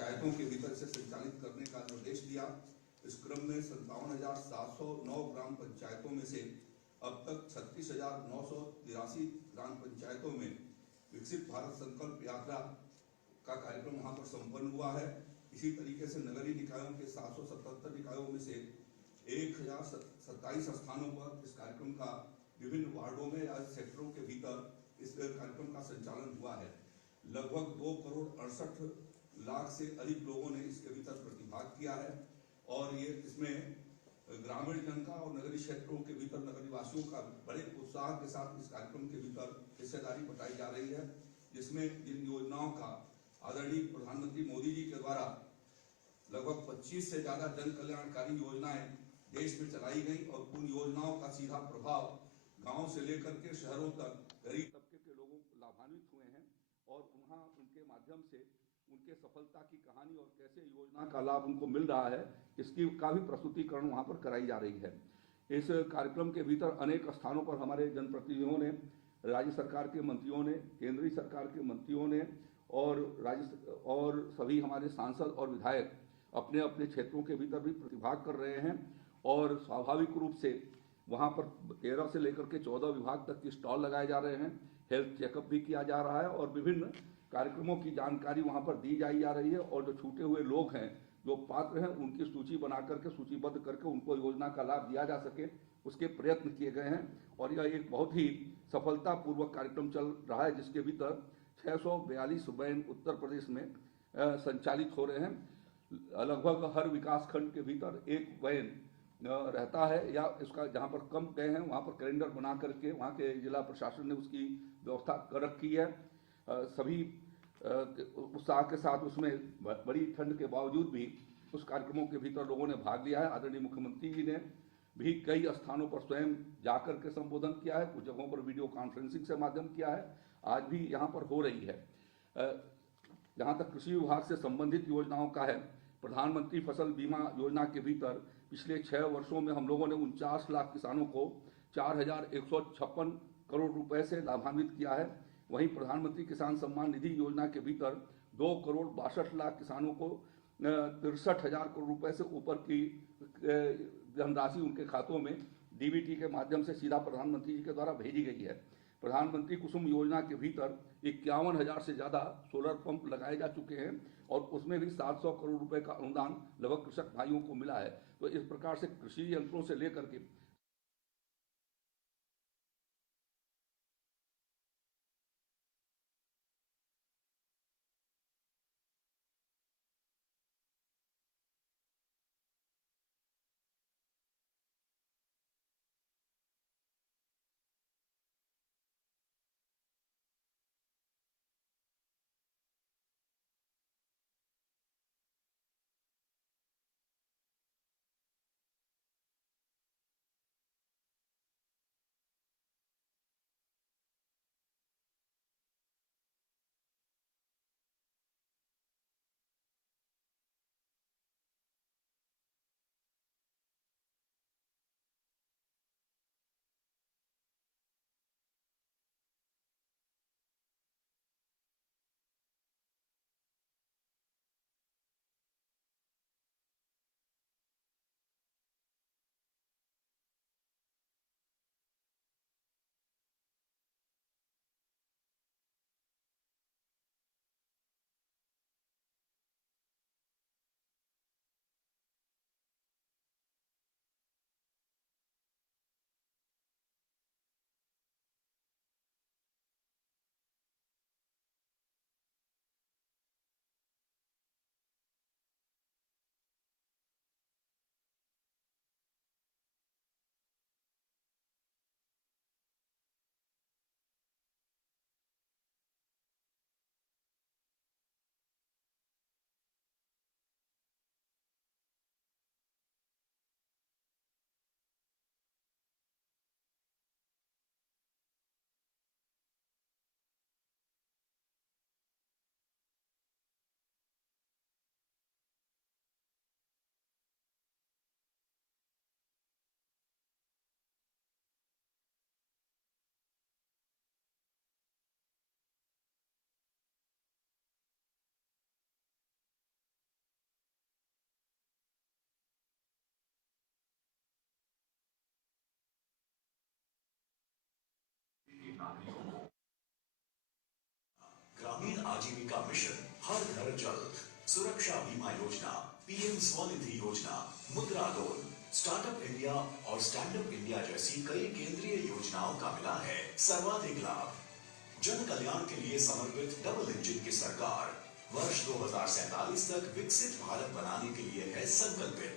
पंचायतों के भीतर इसे संचालित करने का निर्देश दिया। इस क्रम में 57,709 ग्राम पंचायतों में से अब तक 36,983 ग्राम पंचायतों में विकसित भारत संकल्प यात्रा का कार्यक्रम वहां पर संपन्न हुआ है। इसी तरीके से नगरीय निकायों के 777 निकायों में से 1027 स्थानों पर इस कार्यक्रम का विभिन्न वार्डों में या सेक्टरों के भीतर इस कार्यक्रम का संचालन हुआ है। लगभग 2 करोड़ 68 लाख से अधिक लोगों ने इसके भीतर प्रतिभाग किया है और ये इसमें ग्रामीण जनता और नगरीय क्षेत्रों के भीतर नगर निवासियों का बड़े उत्साह के साथ इस कार्यक्रम के भीतर हिस्सेदारी बताई जा रही है, जिसमें इन योजनाओं का आदरणीय प्रधानमंत्री मोदी जी के द्वारा लगभग 25 से ज्यादा जन कल्याणकारी योजनाएं देश में चलाई गई और उन योजनाओं का सीधा प्रभाव गांव से लेकर के शहरों तक गरीब तबके के लोगों को लाभान्वित हुए हैं और वहां उनके माध्यम से उनके सफलता की कहानी और कैसे योजना का लाभ उनको मिल रहा है, इसकी का भी प्रस्तुतिकरण वहां पर कराई जा रही है। इस कार्यक्रम के भीतर अनेक स्थानों पर हमारे जनप्रतिनिधियों ने, राज्य सरकार के मंत्रियों ने, केंद्रीय सरकार के मंत्रियों ने और सभी हमारे सांसद और विधायक अपने अपने क्षेत्रों के भीतर भी प्रतिभाग कर रहे हैं और स्वाभाविक रूप से वहां पर 13 से लेकर के 14 विभाग तक की स्टॉल लगाए जा रहे हैं। हेल्थ चेकअप भी किया जा रहा है और विभिन्न कार्यक्रमों की जानकारी वहां पर दी जाई जा रही है और जो छूटे हुए लोग हैं, जो पात्र हैं, उनकी सूची बना करके सूचीबद्ध करके उनको योजना का लाभ दिया जा सके, उसके प्रयत्न किए गए हैं और यह एक बहुत ही सफलतापूर्वक कार्यक्रम चल रहा है, जिसके भीतर 642 वैन उत्तर प्रदेश में संचालित हो रहे हैं। लगभग हर विकास खंड के भीतर एक वैन रहता है या इसका जहां पर कम गए हैं वहां पर कैलेंडर बना करके वहां के जिला प्रशासन ने उसकी व्यवस्था कर रखी है। सभी उत्साह के साथ उसमें बड़ी ठंड के बावजूद भी उस कार्यक्रमों के भीतर लोगों ने भाग लिया है। आदरणीय मुख्यमंत्री जी ने भी कई स्थानों पर स्वयं जाकर के संबोधन किया है, कुछ जगहों पर वीडियो कॉन्फ्रेंसिंग से माध्यम किया है, आज भी यहाँ पर हो रही है। जहाँ तक कृषि विभाग से संबंधित योजनाओं का है, प्रधानमंत्री फसल बीमा योजना के भीतर पिछले 6 वर्षों में हम लोगों ने 49 लाख किसानों को 4,156 करोड़ रुपए से लाभान्वित किया है। वहीं प्रधानमंत्री किसान सम्मान निधि योजना के भीतर 2 करोड़ 62 लाख किसानों को 63,000 करोड़ रुपए से ऊपर की धनराशि उनके खातों में डीबीटी के माध्यम से सीधा प्रधानमंत्री जी के द्वारा भेजी गई है। प्रधानमंत्री कुसुम योजना के भीतर 51,000 से ज्यादा सोलर पंप लगाए जा चुके हैं और उसमें भी 700 करोड़ रुपए का अनुदान लगभग कृषक भाइयों को मिला है। तो इस प्रकार से कृषि यंत्रों से लेकर के का मिशन हर घर जल, सुरक्षा बीमा योजना, पीएम स्वनिधि योजना, मुद्रा लोन, स्टार्टअप इंडिया और स्टैंडअप इंडिया जैसी कई केंद्रीय योजनाओं का मिला है सर्वाधिक लाभ। जन कल्याण के लिए समर्पित डबल इंजन की सरकार वर्ष 2047 तक विकसित भारत बनाने के लिए है संकल्पित।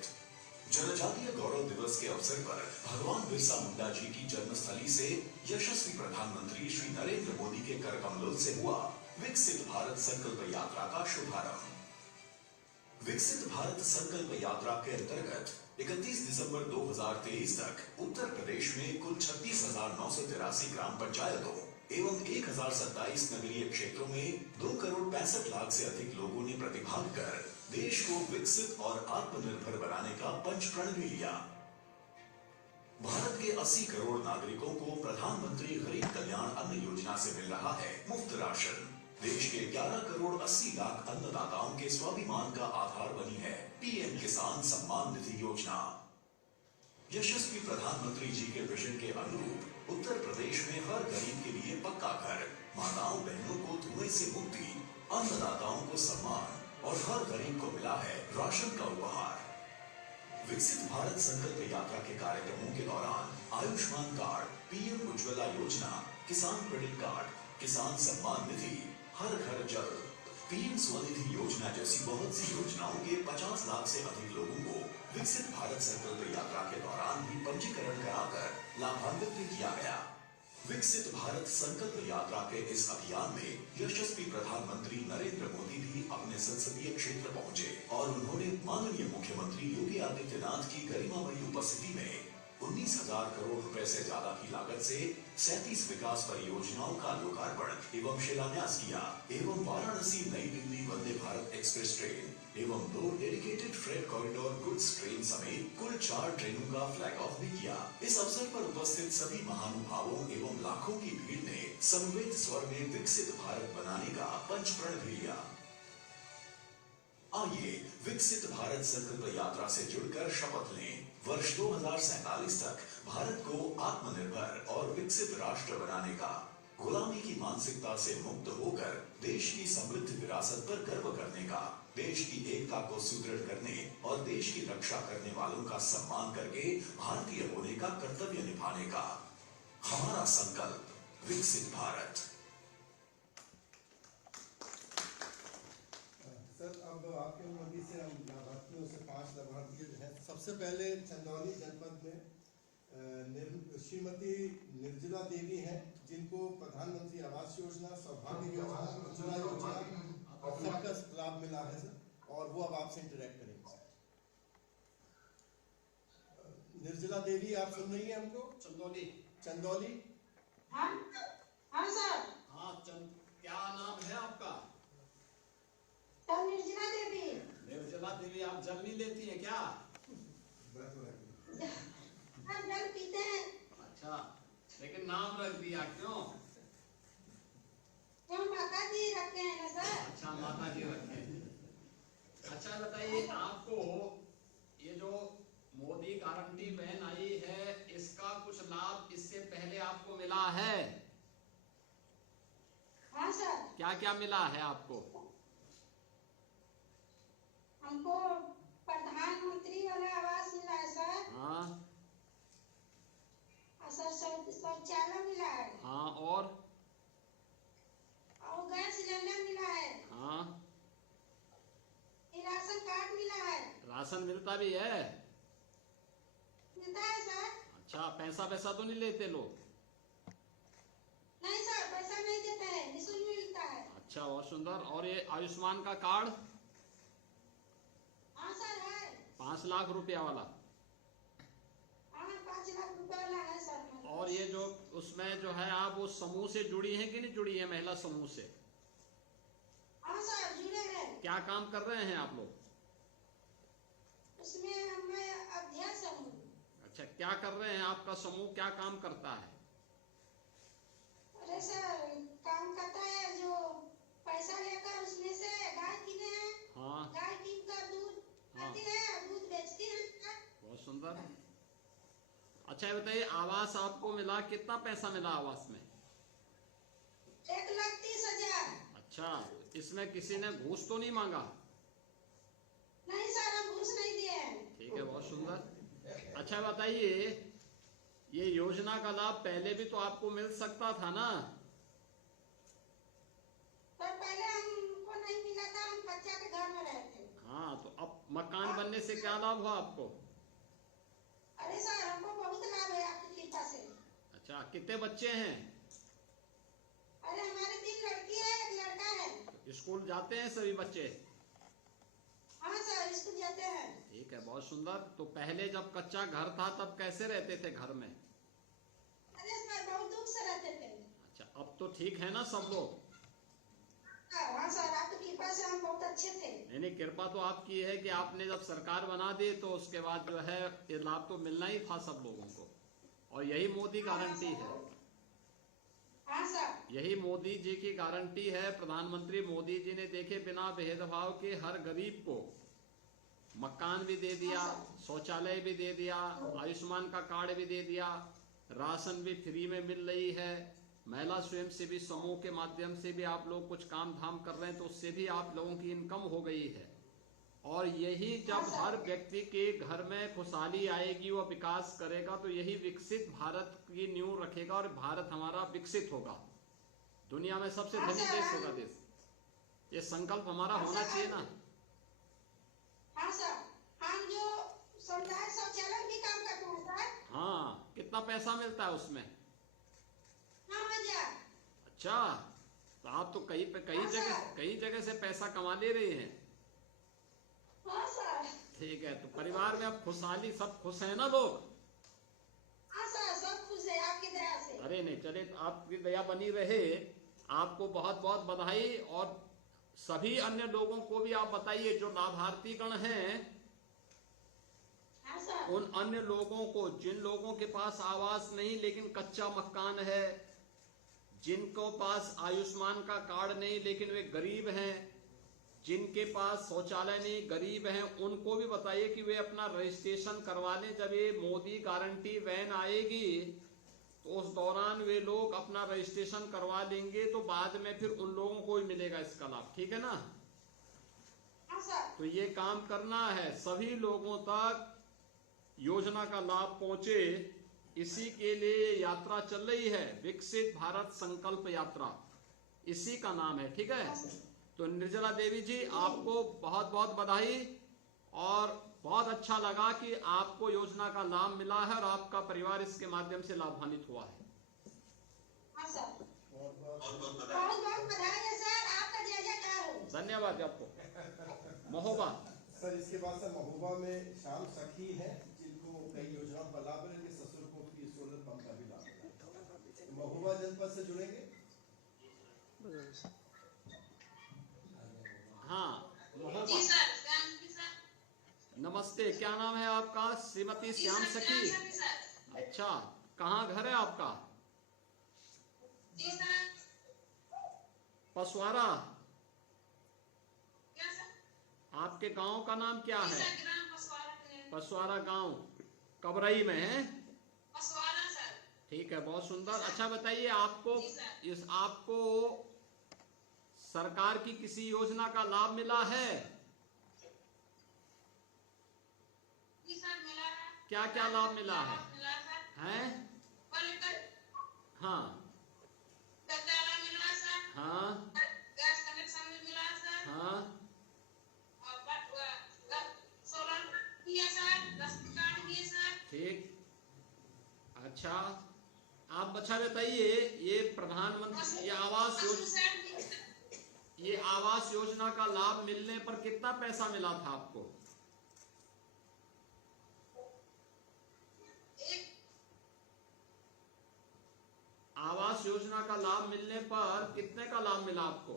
जनजातीय गौरव दिवस के अवसर पर भगवान बिरसा मुंडा जी की जन्मस्थली से यशस्वी प्रधानमंत्री श्री नरेंद्र मोदी के कर कमलों से हुआ विकसित भारत संकल्प यात्रा का शुभारंभ। विकसित भारत संकल्प यात्रा के अंतर्गत 31 दिसंबर 2023 तक उत्तर प्रदेश में कुल 36,983 ग्राम पंचायतों एवं 1,027 नगरीय क्षेत्रों में 2 करोड़ 65 लाख से अधिक लोगों ने प्रतिभाग कर देश को विकसित और आत्मनिर्भर बनाने का पंचप्रण भी लिया। भारत के 80 करोड़ नागरिकों को प्रधानमंत्री गरीब कल्याण अन्न योजना से मिल रहा है मुफ्त राशन। देश के 11 करोड़ 80 लाख अन्नदाताओं के स्वाभिमान का आधार बनी है पीएम किसान सम्मान निधि योजना। यशस्वी प्रधानमंत्री जी के विजन के अनुरूप उत्तर प्रदेश में हर गरीब के लिए पक्का घर, माताओं बहनों को धुएं से मुक्ति, अन्नदाताओं को सम्मान और हर गरीब को मिला है राशन का उपहार। विकसित भारत संकल्प यात्रा के कार्यक्रमों के दौरान आयुष्मान कार्ड, पीएम उज्ज्वला योजना, किसान क्रेडिट कार्ड, किसान सम्मान निधि, हर घर जल, पीएम स्वनिधि योजना जैसी बहुत सी योजनाओं के 50 लाख से अधिक लोगों को विकसित भारत संकल्प यात्रा के दौरान भी पंजीकरण कराकर लाभान्वित भी किया गया। विकसित भारत संकल्प यात्रा के इस अभियान में यशस्वी प्रधानमंत्री नरेंद्र मोदी भी अपने संसदीय क्षेत्र पहुंचे और उन्होंने माननीय मुख्यमंत्री योगी आदित्यनाथ की गरिमामयी उपस्थिति में 19,000 करोड़ रुपए से ज्यादा की लागत से 37 विकास परियोजनाओं का लोकार्पण एवं शिलान्यास किया एवं वाराणसी नई दिल्ली वंदे भारत एक्सप्रेस ट्रेन एवं 2 dedicated freight corridor goods train समेत कुल 4 ट्रेनों का फ्लैग ऑफ भी किया। इस अवसर पर उपस्थित सभी महानुभावों एवं लाखों की भीड़ ने समवेत स्वर में विकसित भारत बनाने का पंचप्रण भी लिया। आइए विकसित भारत संकल्प यात्रा से जुड़कर शपथ लें। वर्ष 2047 तक भारत को आत्मनिर्भर और विकसित राष्ट्र बनाने का, गुलामी की मानसिकता से मुक्त होकर देश की समृद्ध विरासत पर गर्व करने का, देश की एकता को सुदृढ़ करने और देश की रक्षा करने वालों का सम्मान करके भारतीय होने का कर्तव्य निभाने का। हमारा संकल्प विकसित भारत। सर, अब आपके अनुमति से हम लाभार्थियों से 5 लाभार्थी हैं। सबसे पहले चंदौली जनपद में श्रीमती निर्जला देवी हैं, जिनको प्रधानमंत्री आवास योजना, सौभाग्य योजना, उज्ज्वला योजना सबका लाभ मिला है सर, और वो अब आपसे इंटरेक्ट करेंगे। निर्जला देवी, आप सुन रही हैं हमको? चंदौली। हाँ सर। हाँ, क्या नाम है आपका? निर्जला देवी। निर्जला देवी, आप जल नहीं लेती हैं क्या? हम जल पीते हैं। अच्छा, लेकिन नाम रख दिया क्यों? क्यों, माता जी रखते हैं ना सर। अच्छा, माता जी रखे हैं। अच्छा बताइए, आपको ये जो मोदी गारंटी वैन आई है, इसका कुछ लाभ इससे पहले आपको मिला है? हाँ सर। क्या क्या मिला है आपको? हमको प्रधानमंत्री वाला आवास मिला है सर। हाँ। सर शौचालय मिला है। हाँ, और गैस सिलेंडर मिला है। हाँ। राशन कार्ड मिला है। राशन मिलता भी है? मिलता है सर। अच्छा, पैसा तो नहीं लेते लोग? नहीं सर, पैसा नहीं देता है, निःशुल्क मिलता है। अच्छा, बहुत सुंदर। और ये आयुष्मान का कार्ड? हाँ सर है। 5 लाख रुपया वाला? हाँ, 5 लाख रुपए वाला है सर। और ये जो उसमें जो है, आप वो समूह से जुड़ी हैं कि नहीं जुड़ी है, महिला समूह से? हाँ सर, जुड़े हैं। क्या काम कर रहे हैं आप लोग? उसमें मैं अध्यक्ष हूँ। अच्छा, क्या कर रहे हैं? आपका समूह क्या काम करता है? अरे सर, काम करता है जो पैसा लेकर उसमें से गाय किने हैं। हाँ। गाय कीन कर दूध आती है, दूध बेचती है। बहुत सुंदर। अच्छा, ये बताइए, आवास आपको मिला, कितना पैसा मिला आवास में? 1,30,000। अच्छा, इसमें किसी ने घूस तो नहीं मांगा? नहीं सर, हम घूस नहीं दिए हैं। ठीक है, बहुत सुंदर। अच्छा बताइए, ये योजना का लाभ पहले भी तो आपको मिल सकता था ना? पर पहले हमको नहीं मिला था, हम कच्चा के घर में रहते। हाँ, तो अब मकान बनने से क्या लाभ हुआ आपको? अरे सर, हमको बहुत लाभ है आपकी कृपा से। अच्छा, कितने बच्चे हैं? अरे हमारे 3 लड़की है, 1 लड़का है। स्कूल जाते हैं सभी बच्चे? हाँ सर, स्कूल जाते हैं। ठीक है, बहुत सुंदर। तो पहले जब कच्चा घर था तब कैसे रहते थे घर में? अरे सर, बहुत दुख से रहते थे। अच्छा, अब तो ठीक है ना सब लोग? हाँ सर, आपकी कृपा से हम बहुत अच्छे थे। नहीं, कृपा तो आपकी है कि आपने जब सरकार बना दी तो उसके बाद जो है ये लाभ तो मिलना ही था सब लोगों को, और यही मोदी गारंटी है। हाँ सर। यही मोदी जी की गारंटी है। प्रधानमंत्री मोदी जी ने देखे बिना भेदभाव के हर गरीब को मकान भी दे दिया, शौचालय भी दे दिया, आयुष्मान का कार्ड भी दे दिया, राशन भी फ्री में मिल रही है, महिला स्वयंसेवी समूह के माध्यम से भी आप लोग कुछ काम धाम कर रहे हैं तो उससे भी आप लोगों की इनकम हो गई है। और यही जब हर व्यक्ति के घर में खुशहाली आएगी, वो विकास करेगा, तो यही विकसित भारत की नींव रखेगा और भारत हमारा विकसित होगा, दुनिया में सबसे धनी देश होगा देश। ये संकल्प हमारा होना चाहिए ना। हाँ सर, हम जो समुदाय शौचालय भी काम करते हैं सर। हाँ, कितना पैसा मिलता है उसमें? 9,000। अच्छा, तो आप तो कई जगह से पैसा कमा ले रहे हैं। हाँ सर। ठीक है, तो परिवार में अब खुशहाली, सब खुश है ना लोग? हाँ सर, सब खुश है आपकी दया से। अरे नहीं, चले, तो आपकी दया बनी रहे। आपको बहुत बहुत बधाई। और सभी अन्य लोगों को भी आप बताइए जो लाभार्थी गण हैं, हाँ सर। उन अन्य लोगों को, जिन लोगों के पास आवास नहीं लेकिन कच्चा मकान है, जिनको पास आयुष्मान का कार्ड नहीं लेकिन वे गरीब हैं, जिनके पास शौचालय नहीं, गरीब हैं, उनको भी बताइए कि वे अपना रजिस्ट्रेशन करवा लें। जब ये मोदी गारंटी वैन आएगी तो उस दौरान वे लोग अपना रजिस्ट्रेशन करवा लेंगे, तो बाद में फिर उन लोगों को ही मिलेगा इसका लाभ। ठीक है ना? हाँ सर। तो ये काम करना है, सभी लोगों तक योजना का लाभ पहुंचे, इसी के लिए यात्रा चल रही है, विकसित भारत संकल्प यात्रा, इसी का नाम है। ठीक है? तो निर्जला देवी जी, आपको बहुत बहुत बधाई, और बहुत अच्छा लगा कि आपको योजना का लाभ मिला है और आपका परिवार इसके माध्यम से लाभान्वित हुआ है। हाँ सर, बहुत बहुत बहुत बहुत बधाई है सर, आपका जय जयकार हो। धन्यवाद आपको। महोबा सर, इसके बाद सर महोबा में श्याम सखी है जिनको कई योजनाओं का लाभ है, जिनके ससुर को भी सोलर पंप का भी लाभ है। महोबा जनपद से जुड़ेंगे। हाँ, महोबा। जी सर, श्याम जी सर। नमस्ते, क्या नाम है आपका? श्रीमती श्याम सखी। श्याम सर। अच्छा, कहाँ घर है आपका? जी सर। पसवारा। क्या सर? आपके गांव का नाम क्या जी है? सर, ग्राम पसवारा है। पसवारा गांव कबरई में है? पसवारा सर। ठीक है, बहुत सुंदर। अच्छा बताइए, आपको जी सर। आपको सरकार की किसी योजना का लाभ मिला है? जी सर, मिला है। क्या क्या लाभ मिला है? मिला सर। हैं? हाँ शौचालय मिला सर। हाँ गैस कनेक्शन भी मिला सर। हाँ। और सोलर किया सर, राशन कार्ड दिए सर। ठीक। अच्छा, आप अच्छा बताइए, ये प्रधानमंत्री ये आवास योजना का लाभ मिलने पर कितना पैसा मिला था आपको? आवास योजना का लाभ मिलने पर कितने का लाभ मिला आपको?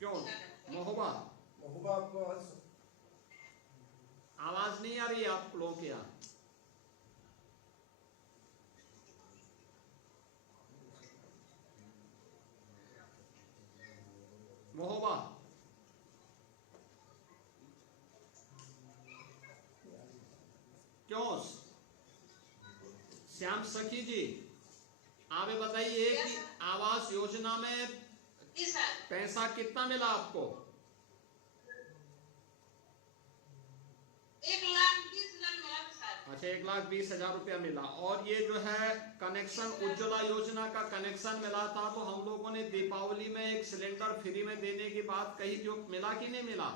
क्यों महोबा, महोबा आपको आवाज नहीं आ रही है आप लोगों के यहाँ? महोबा श्याम सखी जी, आप ये बताइए कि आवास योजना में जी सर। पैसा कितना मिला आपको? 1,20,000 मिला सर। अच्छा, 1,20,000 रुपया मिला। और ये जो है कनेक्शन, उज्ज्वला योजना का कनेक्शन मिला था, तो हम लोगों ने दीपावली में एक सिलेंडर फ्री में देने की बात कही, जो मिला कि नहीं मिला?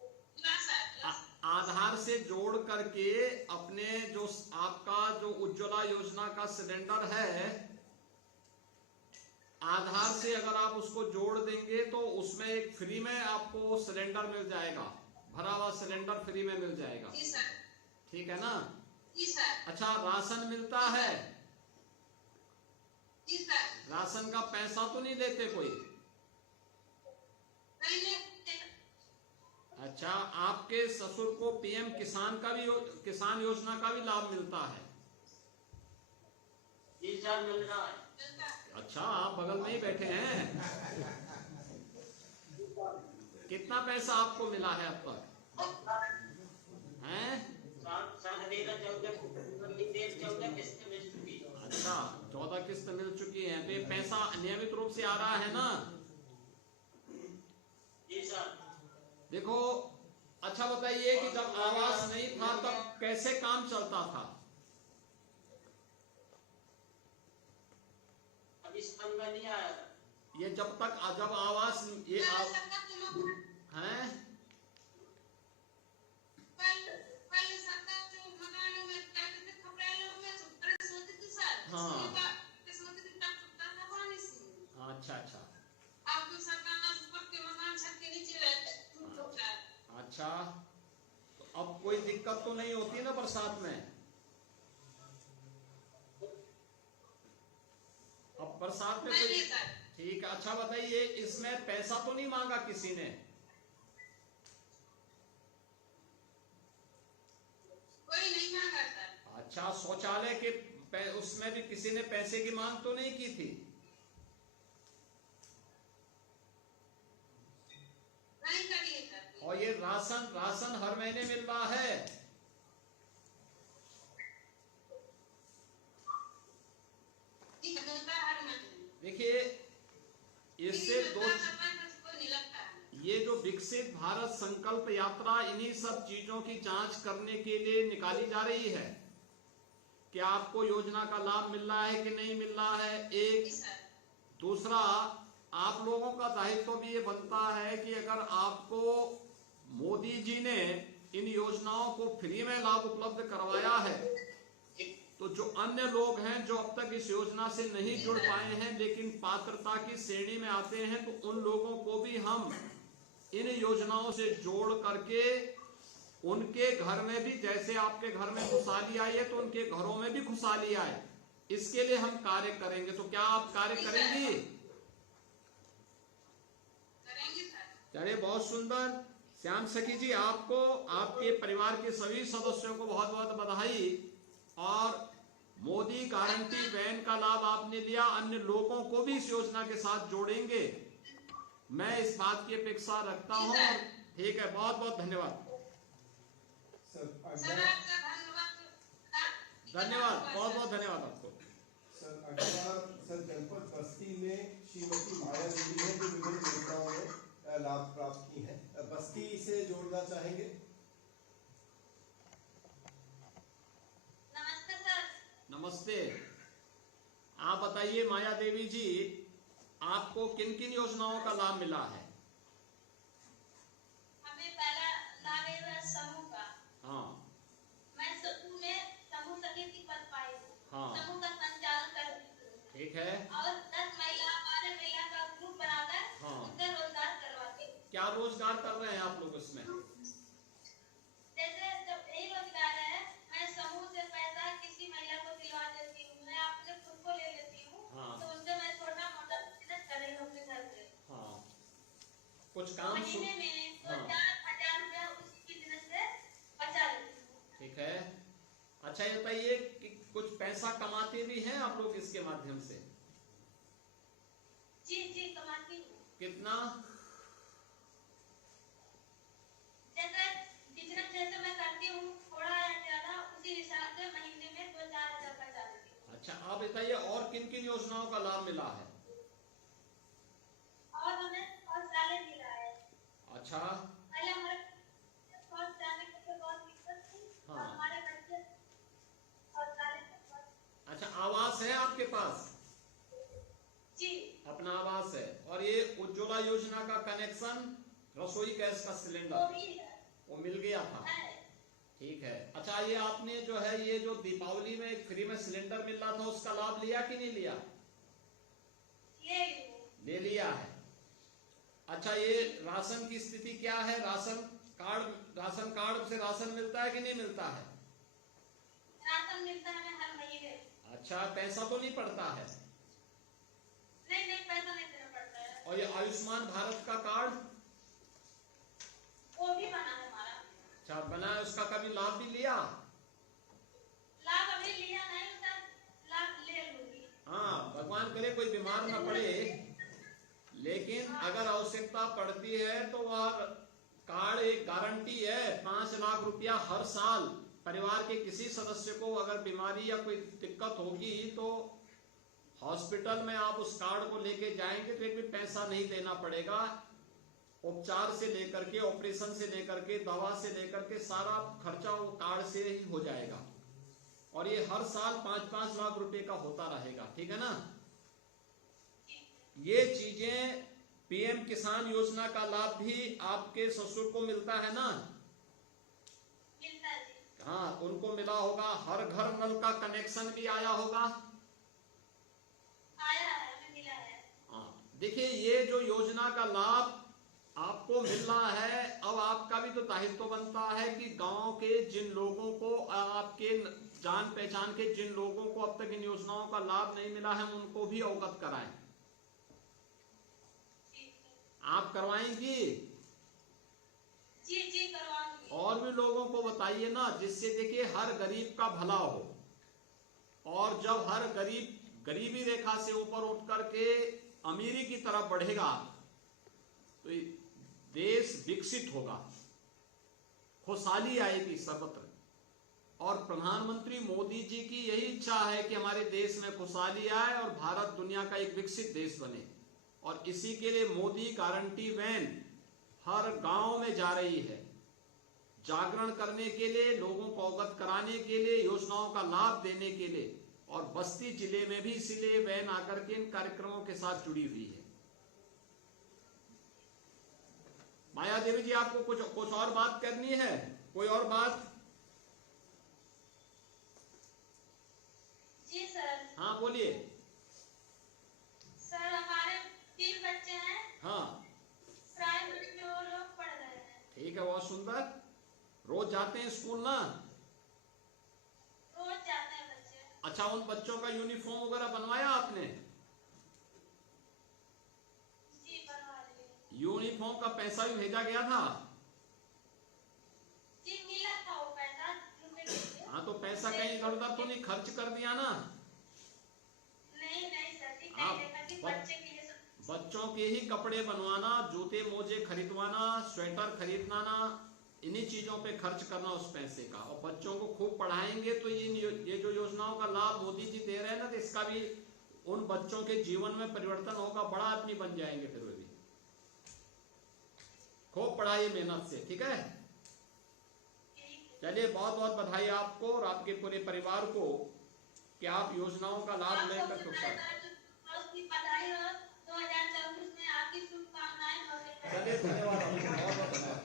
मिला सर। आधार से जोड़ करके अपने जो आपका जो उज्ज्वला योजना का सिलेंडर है, आधार से अगर आप उसको जोड़ देंगे तो उसमें एक फ्री में आपको सिलेंडर मिल जाएगा, भरा हुआ सिलेंडर फ्री में मिल जाएगा। जी सर। ठीक है ना? जी सर। अच्छा, राशन मिलता है? जी सर। राशन का पैसा तो नहीं देते कोई? नहीं। अच्छा, आपके ससुर को पीएम किसान का भी किसान योजना का भी लाभ मिलता है? जी सर, मिल रहा है। मिलता है। अच्छा, आप बगल में ही बैठे हैं। कितना पैसा आपको मिला है अब तक? हैं? सरहदी का 14 किस्त मिल चुकी है। अच्छा, 14 किस्त मिल चुकी है। तो ये पैसा नियमित रूप से आ रहा है ना? जी सर। देखो, अच्छा बताइए कि जब आवास नहीं था तब कैसे काम चलता था? अभी समझ में नहीं आया। ये जब आवास ये हैं? पहले सरकार जो मकानों में कहते थे खपरेलों में सुपरस होती थी सर। हाँ। इसलिए किस होती थी तब सुपरस था पानी से। अच्छा अच्छा अब तो सरकार सुपर के मकान छत के नीचे रहते। अच्छा, तो अब कोई दिक्कत तो नहीं होती ना बरसात में? अब बरसात में कोई? नहीं सर। ठीक है। अच्छा बताइए, इसमें पैसा तो नहीं मांगा किसी ने? कोई नहीं मांगा सर। अच्छा, शौचालय के उसमें भी किसी ने पैसे की मांग तो नहीं की थी? नहीं करिए सर। और ये राशन हर महीने मिल रहा है? जी मिलता है हर महीने। देखिए, इससे दो कोई नहीं लगता है। ये जो विकसित भारत संकल्प यात्रा, इन्हीं सब चीजों की जांच करने के लिए निकाली जा रही है कि आपको योजना का लाभ मिल रहा है कि नहीं मिल रहा है, एक। जी सर। दूसरा, आप लोगों का दायित्व भी ये बनता है कि अगर आपको मोदी जी ने इन योजनाओं को फ्री में लाभ उपलब्ध करवाया है, तो जो अन्य लोग हैं जो अब तक इस योजना से नहीं जुड़ पाए हैं लेकिन पात्रता की श्रेणी में आते हैं, तो उन लोगों को भी हम इन योजनाओं से जोड़ करके उनके घर में भी, जैसे आपके घर में खुशहाली आई है तो उनके घरों में भी खुशहाली आए, इसके लिए हम कार्य करेंगे। तो क्या आप कार्य करेंगी? करेंगे सर। चलिए, बहुत सुंदर। श्याम सखी जी, आपको आपके परिवार के सभी सदस्यों को बहुत बहुत बधाई। और मोदी गारंटी वैन का लाभ आपने लिया, अन्य लोगों को भी इस योजना के साथ जोड़ेंगे, मैं इस बात की अपेक्षा रखता हूं। ठीक है, बहुत बहुत धन्यवाद। सर सर अगला आपका धन्यवाद। धन्यवाद, बहुत बहुत धन्यवाद आपको। सर जनपद बस्ती में श्रीमती माया देवी है जो विभिन्न योजनाओं में लाभ प्राप्त की है, बस्ती से जोड़ना चाहेंगे। नमस्ते सर। नमस्ते। आप बताइए माया देवी जी, आपको किन किन योजनाओं का लाभ मिला है? हमें पहला लाभ है समूह का। हाँ मैं समूह में समूह समिति पद पाई हूँ। हाँ। समूह का संचालन कर रही हूँ। ठीक है। और 10 महिला का ग्रुप बनाकर हाँ। उनका रोजगार करवाते हैं। क्या रोजगार कर रहे हैं आप लोग इसमें? जैसे जब यही रोजगार है, मैं समूह से पैसा किसी महिला को दिलवा देती हूँ, मैं अपने खुद को ले लेती हूँ। हाँ। तो उनसे मैं छोटा मोटा बिजनेस कर रही हूँ अपने घर से। हाँ, कुछ काम महीने में हाँ। 2,000 रुपया उस बिजनेस से बचा लेती हूँ। ठीक है। अच्छा, ये बताइए कि कुछ पैसा कमाते भी हैं आप लोग इसके माध्यम से? जी जी कमाती हूँ। कितना? जैसे बिजनेस जैसे मैं करती हूँ, थोड़ा या ज्यादा उसी हिसाब आप बताइए और किन किन योजनाओं का लाभ मिला है? और हमें शौचालय मिला है। अच्छा, पहले हमारे शौच जाने के लिए बहुत दिक्कत थी। हाँ। और हमारे बच्चे शौचालय से बहुत। अच्छा, आवास है आपके पास? जी। अपना आवास है। और ये उज्ज्वला योजना का कनेक्शन, रसोई गैस का वो सिलेंडर, भी है। वो मिल गया था? है। ठीक है। अच्छा, ये आपने जो है ये जो दीपावली में एक फ्री में सिलेंडर मिल रहा था उसका लाभ लिया कि नहीं लिया? ले लिया है। अच्छा, ये राशन की स्थिति क्या है? राशन कार्ड से राशन मिलता है कि नहीं मिलता है? राशन मिलता है हमें हर महीने। अच्छा, पैसा तो नहीं पड़ता है? नहीं, पैसा नहीं देना पड़ता है। और ये आयुष्मान भारत का कार्ड? वो भी बना है हमारा। अच्छा, बना है, उसका कभी लाभ भी लिया? लाभ अभी लिया नहीं, उसका लाभ ले लूंगी। हाँ, भगवान करे कोई बीमार न पड़े, लेकिन अगर आवश्यकता पड़ती है तो वह कार्ड एक गारंटी है। 5 लाख रुपया हर साल परिवार के किसी सदस्य को अगर बीमारी या कोई दिक्कत होगी तो हॉस्पिटल में आप उस कार्ड को लेके जाएंगे तो एक भी पैसा नहीं देना पड़ेगा। उपचार से लेकर के, ऑपरेशन से लेकर के, दवा से लेकर के सारा खर्चा वो कार्ड से ही हो जाएगा। और ये हर साल 5-5 लाख रुपए का होता रहेगा। ठीक है ना? ये चीजें पीएम किसान योजना का लाभ भी आपके ससुर को मिलता है ना? मिलता है जी। हाँ, उनको मिला होगा। हर घर नल का कनेक्शन भी आया होगा। आया है, हमें मिला है। हाँ, देखिए ये जो योजना का लाभ आपको मिल रहा है, अब आपका भी तो दायित्व बनता है कि गांव के जिन लोगों को, आपके जान पहचान के जिन लोगों को अब तक इन योजनाओं का लाभ नहीं मिला है, उनको भी अवगत कराएं। आप करवाएंगी? जी करवाऊंगी। और भी लोगों को बताइए ना, जिससे देखिए हर गरीब का भला हो। और जब हर गरीब गरीबी रेखा से ऊपर उठ करके अमीरी की तरफ बढ़ेगा तो देश विकसित होगा, खुशहाली आएगी सर्वत्र। और प्रधानमंत्री मोदी जी की यही इच्छा है कि हमारे देश में खुशहाली आए और भारत दुनिया का एक विकसित देश बने। और इसी के लिए मोदी गारंटी वैन हर गांव में जा रही है, जागरण करने के लिए, लोगों को अवगत कराने के लिए, योजनाओं का लाभ देने के लिए। और बस्ती जिले में भी इसलिए वैन आकर के इन कार्यक्रमों के साथ जुड़ी हुई है। माया देवी जी, आपको कुछ और बात करनी है? कोई और बात? जी सर। हाँ बोलिए। सर हमारे 3 बच्चे हैं। हाँ, प्राइवेट में वो लोग पढ़ रहे हैं। ठीक है, बहुत सुंदर। रोज जाते हैं स्कूल ना? रोज जाते हैं बच्चे। अच्छा, उन बच्चों का यूनिफॉर्म वगैरह बनवाया आपने? जी बनवा लिए। यूनिफॉर्म का पैसा भी भेजा गया था? जी मिला था वो पैसा रुपए के लिए। हाँ, तो पैसा कहीं इधर उधर तो नहीं खर्च कर दिया ना? नहीं सर जी, आप नहीं देखा कि बच्चे के लिए बच्चों के ही कपड़े बनवाना, जूते मोजे खरीदवाना, स्वेटर खरीदवाना, इन्हीं चीजों पे खर्च करना उस पैसे का। और बच्चों को खूब पढ़ाएंगे तो ये जो योजनाओं का लाभ मोदी जी दे रहे हैं ना, तो इसका भी उन बच्चों के जीवन में परिवर्तन होगा, बड़ा आदमी बन जाएंगे फिर वे भी। खूब पढ़ाइए मेहनत से, ठीक है? चलिए, बहुत बहुत बधाई आपको और आपके पूरे परिवार को कि आप योजनाओं का लाभ लेकर बधाई हो। 2024 में आपकी शुभकामनाएं हो। चलिए, धन्यवाद, बहुत बहुत धन्यवाद।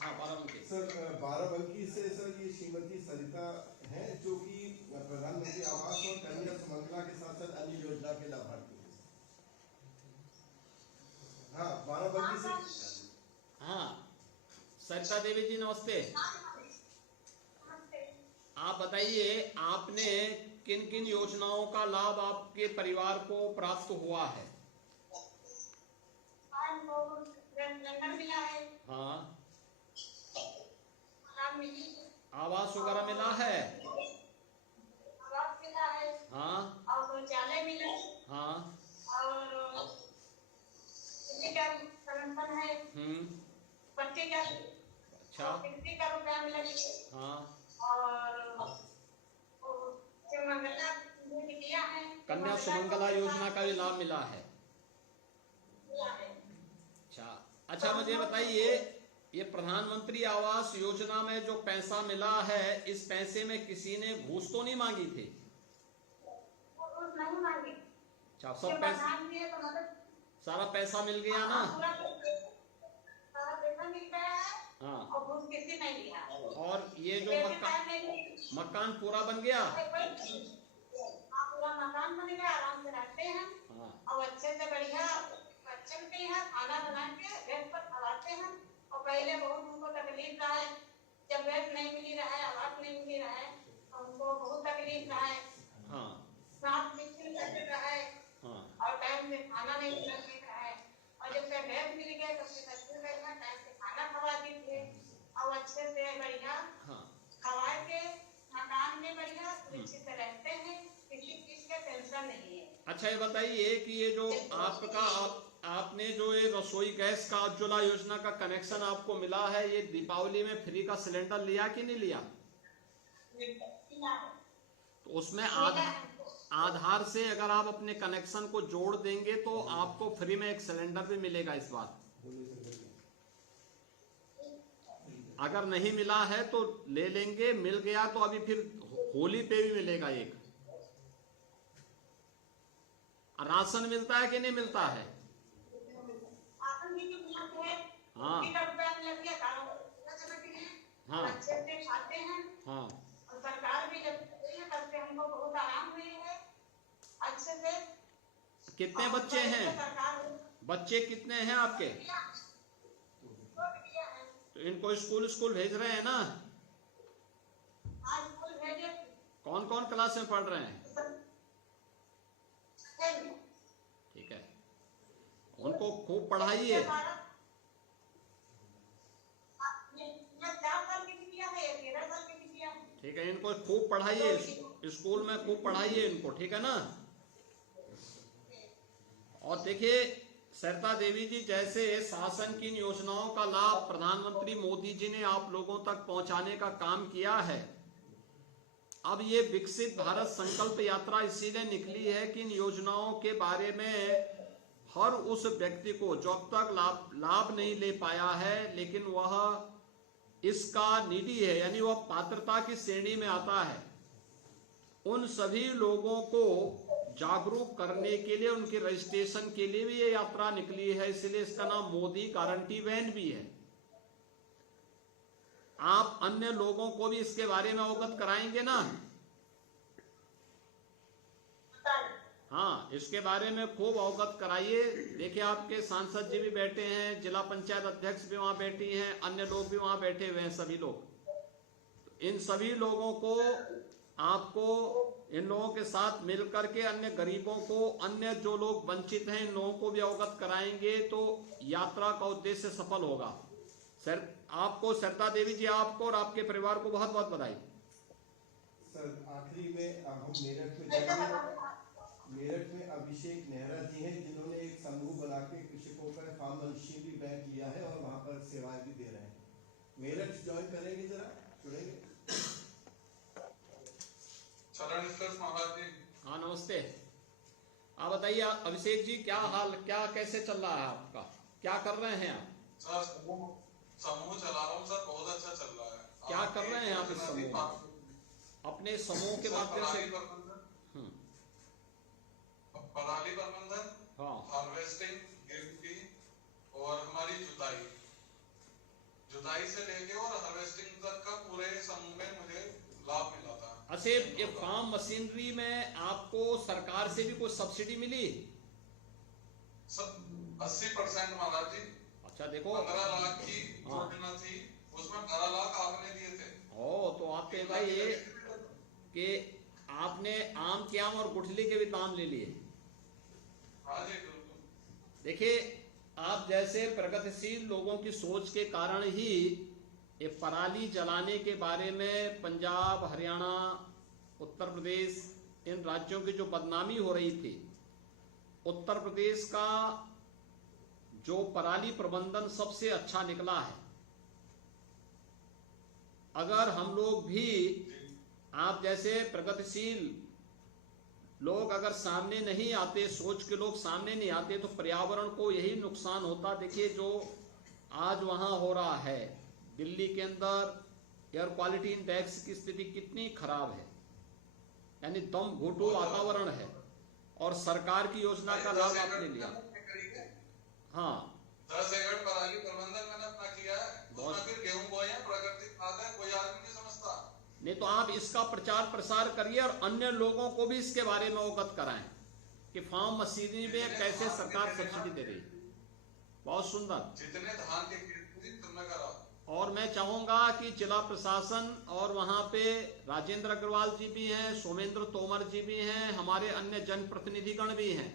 हाँ, बाराबंकी सर, बाराबंकी से सर ये श्रीमती सरिता हैं जो कि प्रधानमंत्री आवास और कन्या सुमंगला के साथ साथ अन्य योजना के लाभार्थी हैं। हाँ, बाराबंकी से। हाँ, सरिता देवी जी नमस्ते। आप बताइए, आपने किन किन योजनाओं का लाभ आपके परिवार को प्राप्त हुआ है? मिला है। हाँ, आवास वगैरह मिला है? आवास मिला है। हाँ, और शौचालय मिला है। हाँ, और बिजली का कनेक्शन है। पट्टी का। अच्छा, बिजली का रुपया मिला है। हाँ, और का भी लाभ मिला है। मिला है। अच्छा मुझे बताइए, ये प्रधानमंत्री आवास योजना में जो पैसा मिला है, इस पैसे में किसी ने घूस तो नहीं मांगी थी? घूस नहीं मांगी। अच्छा, सब पैसा, प्रधान जी है तो मदद, सारा पैसा मिल गया ना? सारा पैसा मिल गया है। हाँ, और घूस किसी नहीं लिया। और ये जो मकान पूरा बन गया? पूरा मकान बन गया, आराम से रहते हैं। हाँ, और अच्छे से बढ़िया बच्चे भी हैं, खाना बना के गैस पर खवाते हैं। और पहले बहुत उनको तकलीफ रहा है, जब गैस नहीं मिली रहा है, आवास नहीं मिली रहा है, तो उनको बहुत तकलीफ रहा है। हाँ, सांस मुश्किल करते रहा है। हाँ, और टाइम से खाना नहीं मिल रहा है। और जब से गैस मिल गया तो फिर अच्छे से टाइम से खाना खवा दीजिए और अच्छे से बढ़िया हाँ। खवा के मकान में बढ़िया सुरक्षित से रहते हैं, किसी चीज का टेंशन नहीं है। अच्छा ये बताइए कि ये जो आपका आपने जो ये रसोई गैस का उज्ज्वला योजना का कनेक्शन आपको मिला है, ये दीपावली में फ्री का सिलेंडर लिया कि नहीं लिया? तो उसमें आधार से अगर आप अपने कनेक्शन को जोड़ देंगे तो आपको फ्री में एक सिलेंडर भी मिलेगा इस बार। अगर नहीं मिला है तो ले लेंगे, मिल गया तो अभी फिर होली पे भी मिलेगा एक। राशन मिलता है कि नहीं मिलता है? हाँ, हाँ, अच्छे से खाते हैं। हाँ। और सरकार भी जब से तब से हमको बहुत आराम हुई है, अच्छे से। कितने बच्चे हैं? बच्चे कितने हैं आपके? तो इनको स्कूल भेज रहे हैं ना? आज स्कूल भेजे। कौन कौन क्लास में पढ़ रहे हैं? ठीक है, उनको खूब पढ़ाइए। 4 साल की बिटिया है, 13 साल की बिटिया है। ठीक है, इनको खूब पढ़ाइए, स्कूल में खूब पढ़ाइए इनको, ठीक है ना? और देखिए सरिता देवी जी, जैसे शासन की इन योजनाओं का लाभ प्रधानमंत्री मोदी जी ने आप लोगों तक पहुंचाने का काम किया है। अब ये विकसित भारत संकल्प यात्रा इसीलिए निकली है कि इन योजनाओं के बारे में हर उस व्यक्ति को जो अब तक लाभ नहीं ले पाया है, लेकिन वह इसका नीडी है, यानी वह पात्रता की श्रेणी में आता है, उन सभी लोगों को जागरूक करने के लिए, उनके रजिस्ट्रेशन के लिए भी ये यात्रा निकली है। इसलिए इसका नाम मोदी गारंटी वैन भी है। आप अन्य लोगों को भी इसके बारे में अवगत कराएंगे ना? हाँ, इसके बारे में खूब अवगत कराइए। देखिए आपके सांसद जी भी बैठे हैं, जिला पंचायत अध्यक्ष भी वहां बैठी हैं, अन्य लोग भी वहां बैठे हुए हैं, सभी लोग। इन सभी लोगों को आपको इन लोगों के साथ मिलकर के अन्य गरीबों को, अन्य जो लोग वंचित हैं, इन लोगों को भी अवगत कराएंगे तो यात्रा का उद्देश्य सफल होगा। सर आपको, सरिता देवी जी, आपको और आपके परिवार को बहुत बहुत बधाई। सर आखिरी में अब हम मेरठ में जाएंगे। मेरठ में अभिषेक नेहरा जी हैं, जिन्होंने एक समूह बना के कृषकों का फार्मरशिप भी बैंक लिया है और वहाँ पर सेवाएं भी दे रहे हैं। मेरठ ज्वाइन करेंगे, जरा जुड़ेंगे। महाराज जी। हाँ नमस्ते। आप बताइए अभिषेक जी, क्या हाल, क्या कैसे चल रहा है आपका, क्या कर रहे हैं आप? सर समूह चला रहा हूँ सर, बहुत अच्छा चल रहा है। क्या कर रहे हैं आप इस समूह में? अपने समूह के माध्यम से पराली प्रबंधन, हाँ, हार्वेस्टिंग, खेती और हमारी जुताई से लेके और हार्वेस्टिंग तक का पूरे समूह में मुझे लाभ मिला था। अच्छा, ये फार्म मशीनरी में आपको सरकार से भी कोई सब्सिडी मिली? 80% महाराज जी। अच्छा देखो, 15 लाख की योजना थी, उसमें 12 लाख आपने दिए थे। ओ, तो आपके भाई ये कि आपने आम के आम और गुठली के भी दाम ले लिए। हाँ जी बिल्कुल। देखिए आप जैसे प्रगतिशील लोगों की सोच के कारण ही ये पराली जलाने के बारे में पंजाब, हरियाणा, उत्तर प्रदेश, इन राज्यों की जो बदनामी हो रही थी, उत्तर प्रदेश का जो पराली प्रबंधन सबसे अच्छा निकला है। अगर हम लोग भी आप जैसे प्रगतिशील लोग अगर सामने नहीं आते, सोच के लोग सामने नहीं आते, तो पर्यावरण को यही नुकसान होता। देखिए जो आज वहां हो रहा है दिल्ली के अंदर, एयर क्वालिटी इंडेक्स की स्थिति कितनी खराब है, यानी दम घुटू वातावरण है, और सरकार की योजना का लाभ आपने लिया। हाँ 10 एकड़ पराली प्रबंधन मैंने अपना किया है, उसमें फिर गेहूं बोए हैं, प्राकृतिक खाद है, कोई आदमी नहीं समझता। नहीं तो आप इसका प्रचार प्रसार करिए और अन्य लोगों को भी इसके बारे में अवगत कराएं कि फार्म मशीनरी में कैसे सरकार सब्सिडी दे रही है। बहुत सुंदर। जितने धान के खेत थी तुमने करा। और मैं चाहूंगा कि जिला प्रशासन और वहां पे राजेंद्र अग्रवाल जी भी हैं, सोमेंद्र तोमर जी भी हैं, हमारे अन्य जनप्रतिनिधिगण भी हैं,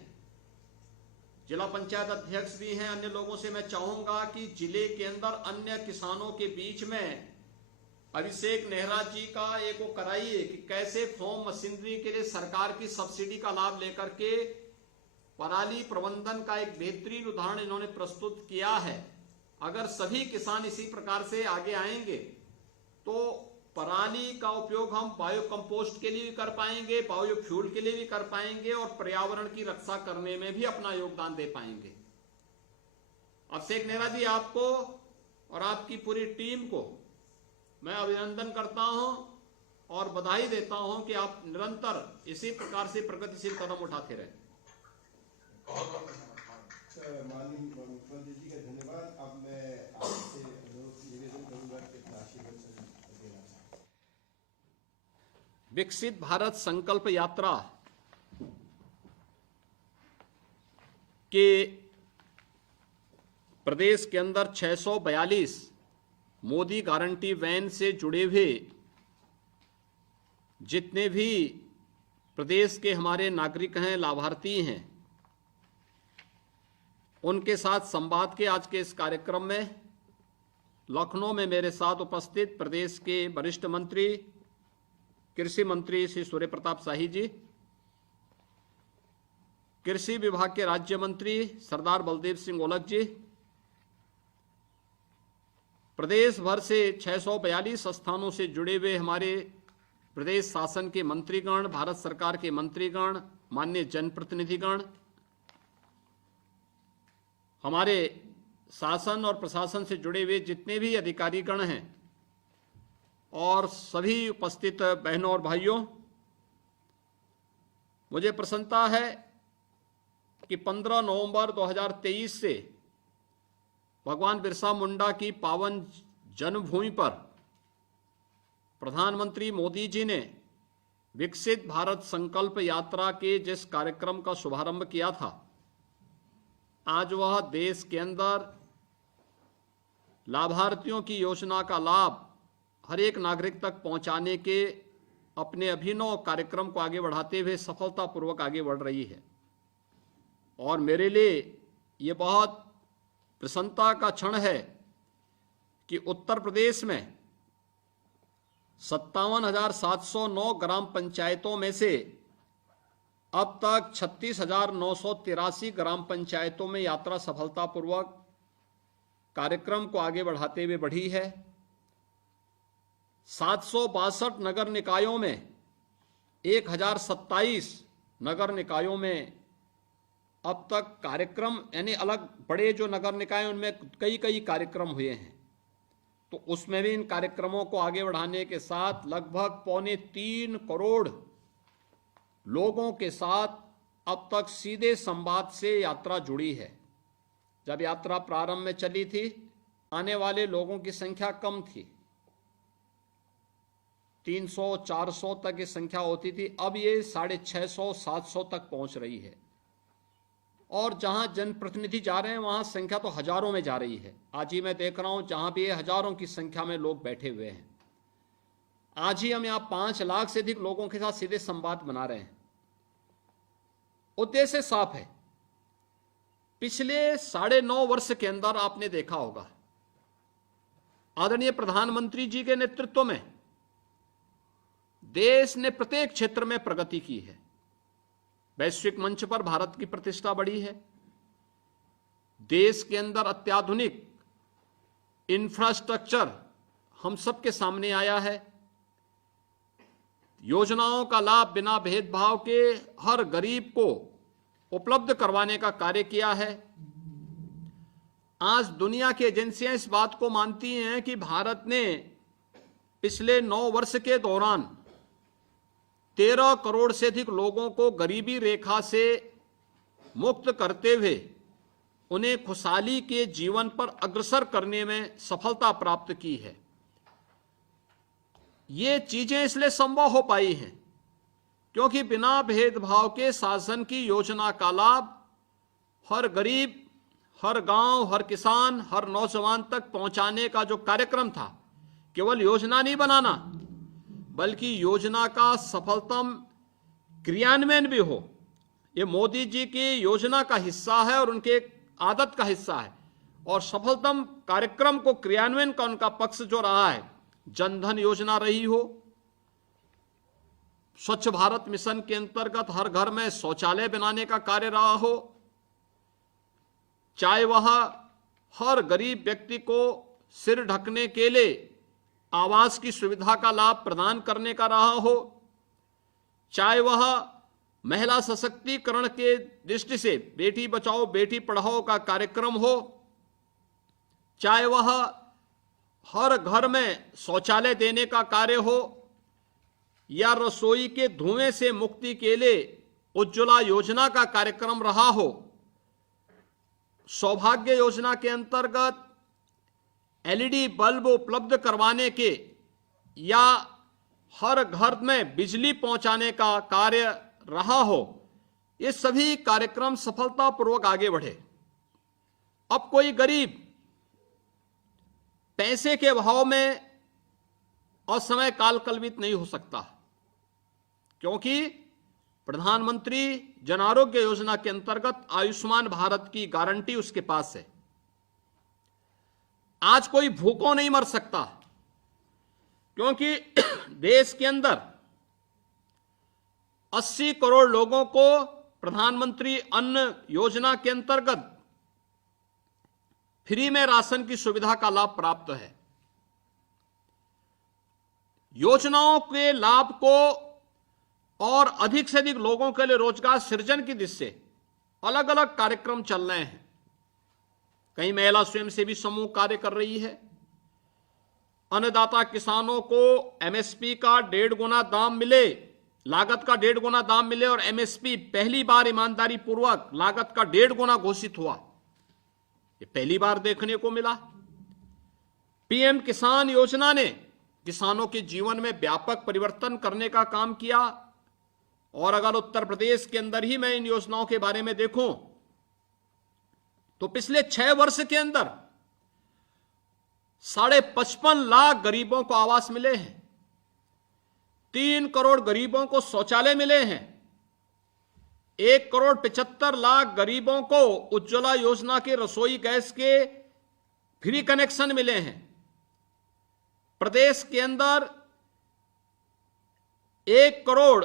जिला पंचायत अध्यक्ष भी हैं, अन्य लोगों से मैं चाहूंगा कि जिले के अंदर अन्य किसानों के बीच में अभिषेक नेहरा जी का एक वो कराइए कि कैसे फार्म मशीनरी के लिए सरकार की सब्सिडी का लाभ लेकर के पराली प्रबंधन का एक बेहतरीन उदाहरण इन्होंने प्रस्तुत किया है। अगर सभी किसान इसी प्रकार से आगे आएंगे तो पराली का उपयोग हम बायो कंपोस्ट के लिए भी कर पाएंगे, बायोफ्यूल के लिए भी कर पाएंगे, और पर्यावरण की रक्षा करने में भी अपना योगदान दे पाएंगे। अभिषेक नेहरा जी, आपको और आपकी पूरी टीम को मैं अभिनंदन करता हूं और बधाई देता हूं कि आप निरंतर इसी प्रकार से प्रगतिशील कदम उठाते रहे। बहुत बहुत धन्यवाद। माननीय मुख्यमंत्री जी का धन्यवाद। अब मैं आपसे निवेदन करूंगा कि अपना आशीर्वचन देना चाहूँ। विकसित भारत संकल्प यात्रा के प्रदेश के अंदर 642 मोदी गारंटी वैन से जुड़े हुए जितने भी प्रदेश के हमारे नागरिक हैं, लाभार्थी हैं, उनके साथ संवाद के आज के इस कार्यक्रम में लखनऊ में मेरे साथ उपस्थित प्रदेश के वरिष्ठ मंत्री, कृषि मंत्री श्री सूर्य प्रताप शाही जी, कृषि विभाग के राज्य मंत्री सरदार बलदेव सिंह ओलख जी, प्रदेश भर से 642 स्थानों से जुड़े हुए हमारे प्रदेश शासन के मंत्रीगण, भारत सरकार के मंत्रीगण, माननीय जनप्रतिनिधिगण, हमारे शासन और प्रशासन से जुड़े हुए जितने भी अधिकारीगण हैं, और सभी उपस्थित बहनों और भाइयों, मुझे प्रसन्नता है कि 15 नवंबर 2023 से भगवान बिरसा मुंडा की पावन जन्मभूमि पर प्रधानमंत्री मोदी जी ने विकसित भारत संकल्प यात्रा के जिस कार्यक्रम का शुभारंभ किया था, आज वह देश के अंदर लाभार्थियों की योजना का लाभ हर एक नागरिक तक पहुंचाने के अपने अभिनव कार्यक्रम को आगे बढ़ाते हुए सफलतापूर्वक आगे बढ़ रही है। और मेरे लिए ये बहुत प्रसन्नता का क्षण है कि उत्तर प्रदेश में 57,709 ग्राम पंचायतों में से अब तक 36,983 ग्राम पंचायतों में यात्रा सफलतापूर्वक कार्यक्रम को आगे बढ़ाते हुए बढ़ी है। 762 नगर निकायों में 1027 नगर निकायों में अब तक कार्यक्रम, यानी अलग बड़े जो नगर निकाय उनमें कई कई कार्यक्रम हुए हैं, तो उसमें भी इन कार्यक्रमों को आगे बढ़ाने के साथ लगभग 2.25 करोड़ लोगों के साथ अब तक सीधे संवाद से यात्रा जुड़ी है। जब यात्रा प्रारंभ में चली थी, आने वाले लोगों की संख्या कम थी, 300-400 तक ये संख्या होती थी, अब ये 650-700 तक पहुंच रही है। और जहां जनप्रतिनिधि जा रहे हैं वहां संख्या तो हजारों में जा रही है। आज ही मैं देख रहा हूं जहां भी हजारों की संख्या में लोग बैठे हुए हैं। आज ही हम यहां 5 लाख से अधिक लोगों के साथ सीधे संवाद बना रहे हैं। उद्देश्य साफ है। पिछले 9.5 वर्ष के अंदर आपने देखा होगा, आदरणीय प्रधानमंत्री जी के नेतृत्व में देश ने प्रत्येक क्षेत्र में प्रगति की है। वैश्विक मंच पर भारत की प्रतिष्ठा बढ़ी है। देश के अंदर अत्याधुनिक इंफ्रास्ट्रक्चर हम सबके सामने आया है। योजनाओं का लाभ बिना भेदभाव के हर गरीब को उपलब्ध करवाने का कार्य किया है। आज दुनिया की एजेंसियां इस बात को मानती हैं कि भारत ने पिछले 9 वर्ष के दौरान 13 करोड़ से अधिक लोगों को गरीबी रेखा से मुक्त करते हुए उन्हें खुशहाली के जीवन पर अग्रसर करने में सफलता प्राप्त की है। ये चीजें इसलिए संभव हो पाई हैं क्योंकि बिना भेदभाव के शासन की योजना का लाभ हर गरीब, हर गांव, हर किसान, हर नौजवान तक पहुंचाने का जो कार्यक्रम था, केवल योजना नहीं बनाना बल्कि योजना का सफलतम क्रियान्वयन भी हो, ये मोदी जी की योजना का हिस्सा है और उनके आदत का हिस्सा है। और सफलतम कार्यक्रम को क्रियान्वयन का उनका पक्ष जो रहा है, जनधन योजना रही हो, स्वच्छ भारत मिशन के अंतर्गत हर घर में शौचालय बनाने का कार्य रहा हो, चाहे वह हर गरीब व्यक्ति को सिर ढकने के लिए आवास की सुविधा का लाभ प्रदान करने का रहा हो, चाहे वह महिला सशक्तिकरण के दृष्टि से बेटी बचाओ बेटी पढ़ाओ का कार्यक्रम हो, चाहे वह हर घर में शौचालय देने का कार्य हो या रसोई के धुएं से मुक्ति के लिए उज्ज्वला योजना का कार्यक्रम रहा हो, सौभाग्य योजना के अंतर्गत एलईडी बल्ब उपलब्ध करवाने के या हर घर में बिजली पहुंचाने का कार्य रहा हो, ये सभी कार्यक्रम सफलतापूर्वक आगे बढ़े। अब कोई गरीब पैसे के अभाव में असमय काल कल्पित नहीं हो सकता क्योंकि प्रधानमंत्री जन आरोग्य योजना के अंतर्गत आयुष्मान भारत की गारंटी उसके पास है। आज कोई भूखों नहीं मर सकता क्योंकि देश के अंदर 80 करोड़ लोगों को प्रधानमंत्री अन्न योजना के अंतर्गत फ्री में राशन की सुविधा का लाभ प्राप्त है। योजनाओं के लाभ को और अधिक से अधिक लोगों के लिए रोजगार सृजन की दिशा से अलग अलग कार्यक्रम चल रहे हैं। कई महिला स्वयंसेवी समूह कार्य कर रही है। अन्नदाता किसानों को एमएसपी का 1.5 गुना दाम मिले, लागत का 1.5 गुना दाम मिले और एमएसपी पहली बार ईमानदारी पूर्वक लागत का 1.5 गुना घोषित हुआ, ये पहली बार देखने को मिला। पीएम किसान योजना ने किसानों के जीवन में व्यापक परिवर्तन करने का काम किया। और अगर उत्तर प्रदेश के अंदर ही मैं इन योजनाओं के बारे में देखूं तो पिछले 6 वर्ष के अंदर 55.5 लाख गरीबों को आवास मिले हैं, 3 करोड़ गरीबों को शौचालय मिले हैं, 1 करोड़ 75 लाख गरीबों को उज्ज्वला योजना के रसोई गैस के फ्री कनेक्शन मिले हैं। प्रदेश के अंदर 1 करोड़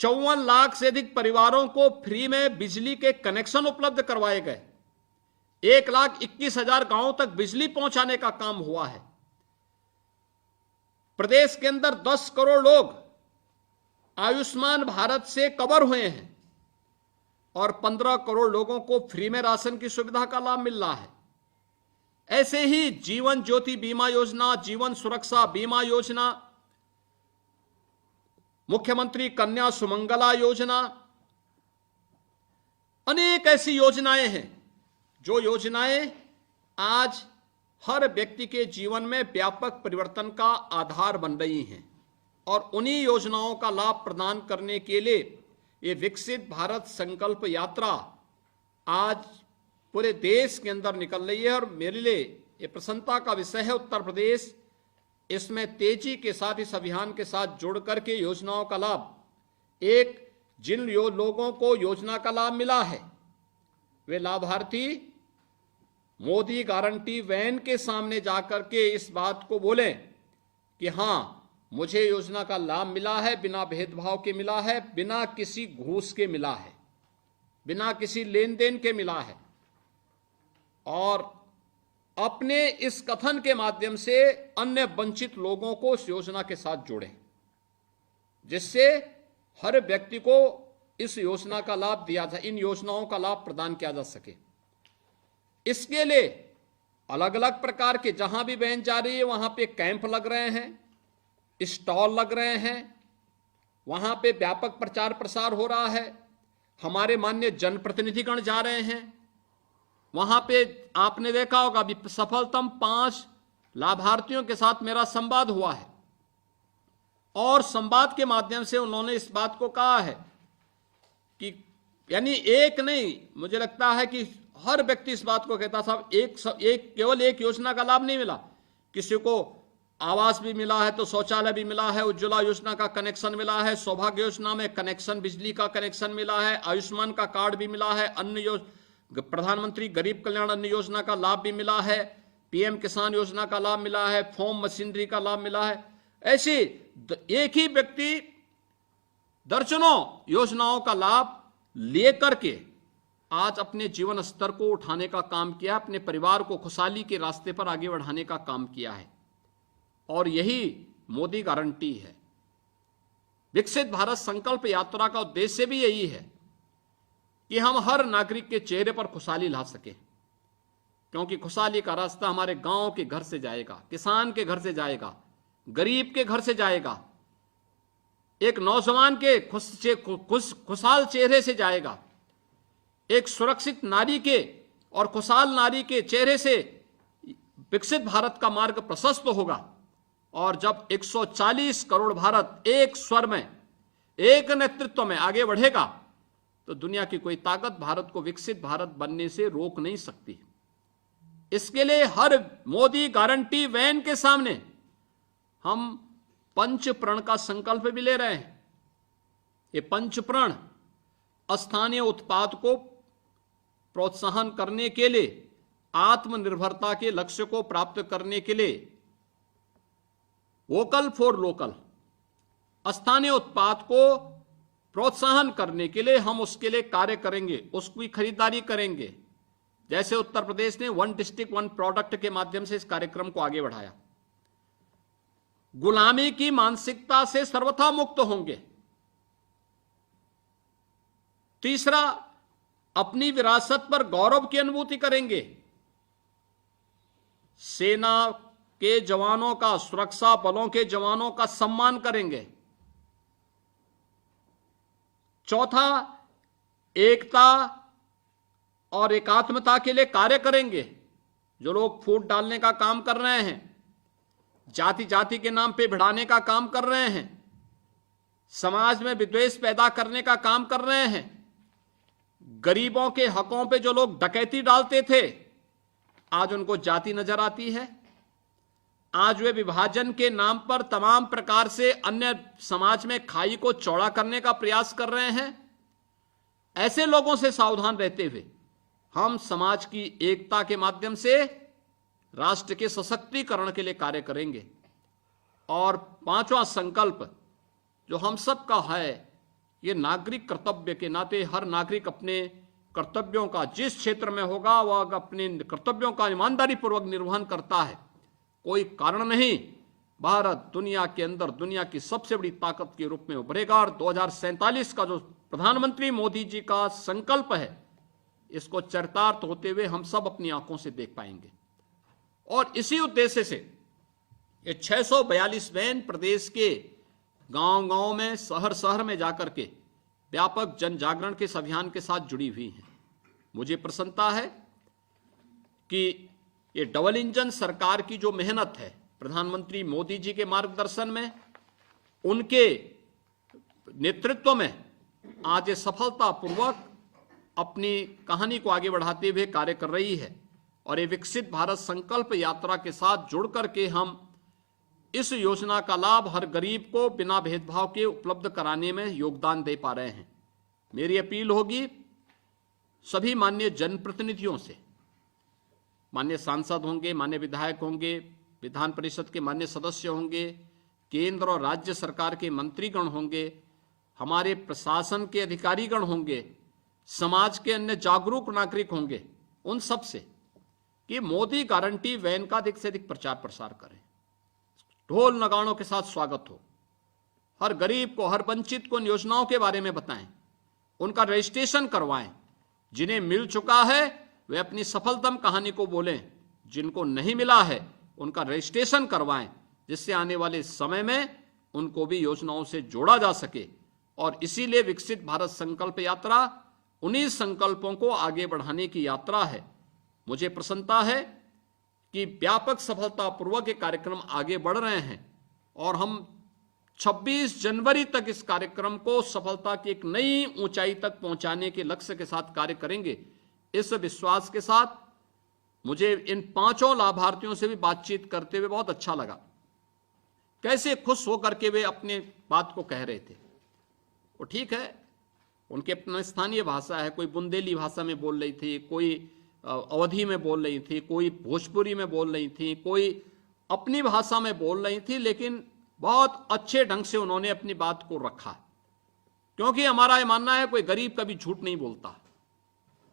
54 लाख से अधिक परिवारों को फ्री में बिजली के कनेक्शन उपलब्ध करवाए गए। 1,21,000 गांवों तक बिजली पहुंचाने का काम हुआ है। प्रदेश के अंदर 10 करोड़ लोग आयुष्मान भारत से कवर हुए हैं और 15 करोड़ लोगों को फ्री में राशन की सुविधा का लाभ मिल रहा है। ऐसे ही जीवन ज्योति बीमा योजना, जीवन सुरक्षा बीमा योजना, मुख्यमंत्री कन्या सुमंगला योजना, अनेक ऐसी योजनाएं हैं जो योजनाएं आज हर व्यक्ति के जीवन में व्यापक परिवर्तन का आधार बन रही हैं। और उन्हीं योजनाओं का लाभ प्रदान करने के लिए ये विकसित भारत संकल्प यात्रा आज पूरे देश के अंदर निकल रही है। और मेरे लिए ये प्रसन्नता का विषय है, उत्तर प्रदेश इसमें तेजी के साथ इस अभियान के साथ जुड़ करके योजनाओं का लाभ, जिन लोगों को योजना का लाभ मिला है वे लाभार्थी मोदी गारंटी वैन के सामने जाकर के इस बात को बोलें कि हां, मुझे योजना का लाभ मिला है, बिना भेदभाव के मिला है, बिना किसी घूस के मिला है, बिना किसी लेन देन के मिला है। और अपने इस कथन के माध्यम से अन्य वंचित लोगों को इस योजना के साथ जोड़ें। जिससे हर व्यक्ति को इस योजना का लाभ दिया जा, इन योजनाओं का लाभ प्रदान किया जा सके। इसके लिए अलग अलग प्रकार के, जहां भी वैन जा रही है वहां पे कैंप लग रहे हैं, स्टॉल लग रहे हैं, वहां पे व्यापक प्रचार प्रसार हो रहा है। हमारे माननीय जनप्रतिनिधिगण जा रहे हैं वहां पे। आपने देखा होगा अभी सफलतम 5 लाभार्थियों के साथ मेरा संवाद हुआ है और संवाद के माध्यम से उन्होंने इस बात को कहा है कि यानी एक नहीं, मुझे लगता है कि हर व्यक्ति इस बात को कहता साहब एक केवल एक योजना का लाभ नहीं मिला, किसी को आवास भी मिला है तो शौचालय भी मिला है, उज्ज्वला योजना का कनेक्शन मिला है, सौभाग्य योजना में कनेक्शन, बिजली का कनेक्शन मिला है, आयुष्मान का कार्ड भी मिला है, प्रधानमंत्री गरीब कल्याण अन्न योजना का लाभ भी मिला है, पीएम किसान योजना का लाभ मिला है, फॉर्म मशीनरी का लाभ मिला है। ऐसे एक ही व्यक्ति दर्जनों योजनाओं का लाभ लेकर के आज अपने जीवन स्तर को उठाने का काम किया, अपने परिवार को खुशहाली के रास्ते पर आगे बढ़ाने का काम किया है। और यही मोदी गारंटी है। विकसित भारत संकल्प यात्रा का उद्देश्य भी यही है कि हम हर नागरिक के चेहरे पर खुशहाली ला सकें, क्योंकि खुशहाली का रास्ता हमारे गांव के घर से जाएगा, किसान के घर से जाएगा, गरीब के घर से जाएगा, एक नौजवान के खुशहाल चेहरे से जाएगा, एक सुरक्षित नारी के और खुशहाल नारी के चेहरे से विकसित भारत का मार्ग प्रशस्त होगा। और जब 140 करोड़ भारत एक स्वर में, एक नेतृत्व में आगे बढ़ेगा तो दुनिया की कोई ताकत भारत को विकसित भारत बनने से रोक नहीं सकती। इसके लिए हर मोदी गारंटी वैन के सामने हम पंच प्रण का संकल्प भी ले रहे हैं। ये पंच प्रण स्थानीय उत्पाद को प्रोत्साहन करने के लिए, आत्मनिर्भरता के लक्ष्य को प्राप्त करने के लिए, वोकल फॉर लोकल, स्थानीय उत्पाद को प्रोत्साहन करने के लिए हम उसके लिए कार्य करेंगे, उसकी खरीदारी करेंगे। जैसे उत्तर प्रदेश ने 1 डिस्ट्रिक्ट 1 प्रोडक्ट के माध्यम से इस कार्यक्रम को आगे बढ़ाया। गुलामी की मानसिकता से सर्वथा मुक्त होंगे। तीसरा, अपनी विरासत पर गौरव की अनुभूति करेंगे। सेना के जवानों का, सुरक्षा बलों के जवानों का सम्मान करेंगे। चौथा, एकता और एकात्मता के लिए कार्य करेंगे। जो लोग फूट डालने का काम कर रहे हैं, जाति जाति के नाम पे भिड़ाने का काम कर रहे हैं, समाज में विद्वेष पैदा करने का काम कर रहे हैं, गरीबों के हकों पे जो लोग डकैती डालते थे, आज उनको जाति नजर आती है। आज वे विभाजन के नाम पर तमाम प्रकार से अन्य समाज में खाई को चौड़ा करने का प्रयास कर रहे हैं। ऐसे लोगों से सावधान रहते हुए हम समाज की एकता के माध्यम से राष्ट्र के सशक्तिकरण के लिए कार्य करेंगे। और 5वां संकल्प जो हम सबका है, ये नागरिक कर्तव्य के नाते हर नागरिक अपने कर्तव्यों का जिस क्षेत्र में होगा वह अपने कर्तव्यों का ईमानदारी पूर्वक निर्वहन करता है। कोई कारण नहीं, भारत दुनिया के अंदर दुनिया की सबसे बड़ी ताकत के रूप में उभरेगा। और 2047 का जो प्रधानमंत्री मोदी जी का संकल्प है, इसको चरितार्थ होते हुए हम सब अपनी आंखों से देख पाएंगे। और इसी उद्देश्य से ये 642 वैन प्रदेश के गांव-गांव में, शहर-शहर में जाकर के व्यापक जन जागरण के इस अभियान के साथ जुड़ी हुई हैं। मुझे प्रसन्नता है कि ये डबल इंजन सरकार की जो मेहनत है, प्रधानमंत्री मोदी जी के मार्गदर्शन में, उनके नेतृत्व में आज ये सफलतापूर्वक अपनी कहानी को आगे बढ़ाते हुए कार्य कर रही है। और ये विकसित भारत संकल्प यात्रा के साथ जुड़ करके हम इस योजना का लाभ हर गरीब को बिना भेदभाव के उपलब्ध कराने में योगदान दे पा रहे हैं। मेरी अपील होगी सभी माननीय जनप्रतिनिधियों से, माननीय सांसद होंगे, माननीय विधायक होंगे, विधान परिषद के माननीय सदस्य होंगे, केंद्र और राज्य सरकार के मंत्रीगण होंगे, हमारे प्रशासन के अधिकारीगण होंगे, समाज के अन्य जागरूक नागरिक होंगे, उन सब से कि मोदी गारंटी वैन का अधिक से अधिक प्रचार प्रसार करें, ढोल नगाड़ों के साथ स्वागत हो। हर गरीब को, हर वंचित को इन योजनाओं के बारे में बताएं, उनका रजिस्ट्रेशन करवाएं। जिन्हें मिल चुका है वे अपनी सफलतम कहानी को बोलें, जिनको नहीं मिला है उनका रजिस्ट्रेशन करवाएं, जिससे आने वाले समय में उनको भी योजनाओं से जोड़ा जा सके। और इसीलिए विकसित भारत संकल्प यात्रा उन्हीं संकल्पों को आगे बढ़ाने की यात्रा है। मुझे प्रसन्नता है कि व्यापक सफलतापूर्वक ये कार्यक्रम आगे बढ़ रहे हैं और हम 26 जनवरी तक इस कार्यक्रम को सफलता की एक नई ऊंचाई तक पहुंचाने के लक्ष्य के साथ कार्य करेंगे। इस विश्वास के साथ मुझे इन 5 लाभार्थियों से भी बातचीत करते हुए बहुत अच्छा लगा। कैसे खुश होकर के वे अपने बात को कह रहे थे। वो ठीक है, उनके अपना स्थानीय भाषा है, कोई बुंदेली भाषा में बोल रही थी, कोई अवधी में बोल रही थी, कोई भोजपुरी में बोल रही थी, कोई अपनी भाषा में बोल रही थी, लेकिन बहुत अच्छे ढंग से उन्होंने अपनी बात को रखा। क्योंकि हमारा ये मानना है कोई गरीब कभी झूठ नहीं बोलता,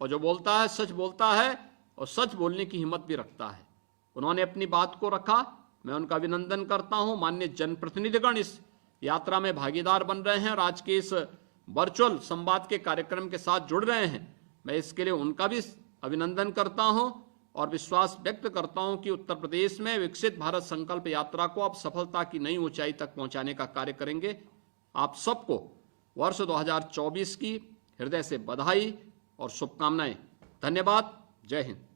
और जो बोलता है सच बोलता है और सच बोलने की हिम्मत भी रखता है। उन्होंने अपनी बात को रखा, मैं उनका अभिनंदन करता हूं। माननीय जनप्रतिनिधिगण इस यात्रा में भागीदार बन रहे हैं और आज के इस वर्चुअल संवाद के कार्यक्रम के साथ जुड़ रहे हैं, मैं इसके लिए उनका भी अभिनंदन करता हूं और विश्वास व्यक्त करता हूं कि उत्तर प्रदेश में विकसित भारत संकल्प यात्रा को अब सफलता की नई ऊंचाई तक पहुंचाने का कार्य करेंगे। आप सबको वर्ष 2024 की हृदय से बधाई और शुभकामनाएं। धन्यवाद। जय हिंद।